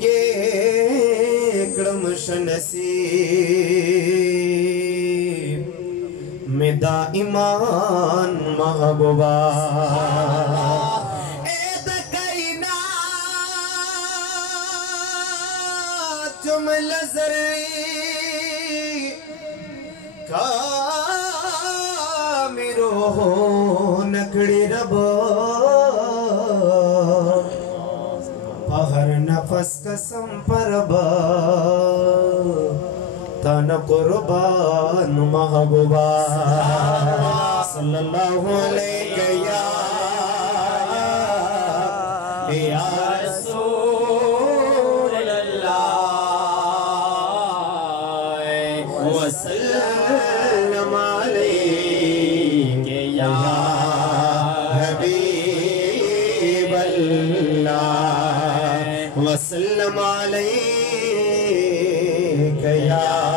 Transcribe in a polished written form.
یہ کڑمش نصیب میں دائمان محبوبہ اید کائنات جمل زرعی کامرو ہو نکڑی رب ہر نفس قسم پر با تن قربان محبوبہ صلی اللہ علیہ یا رسول اللہ وسلم علیہ یا حبیب اللہ وسلم علیک یا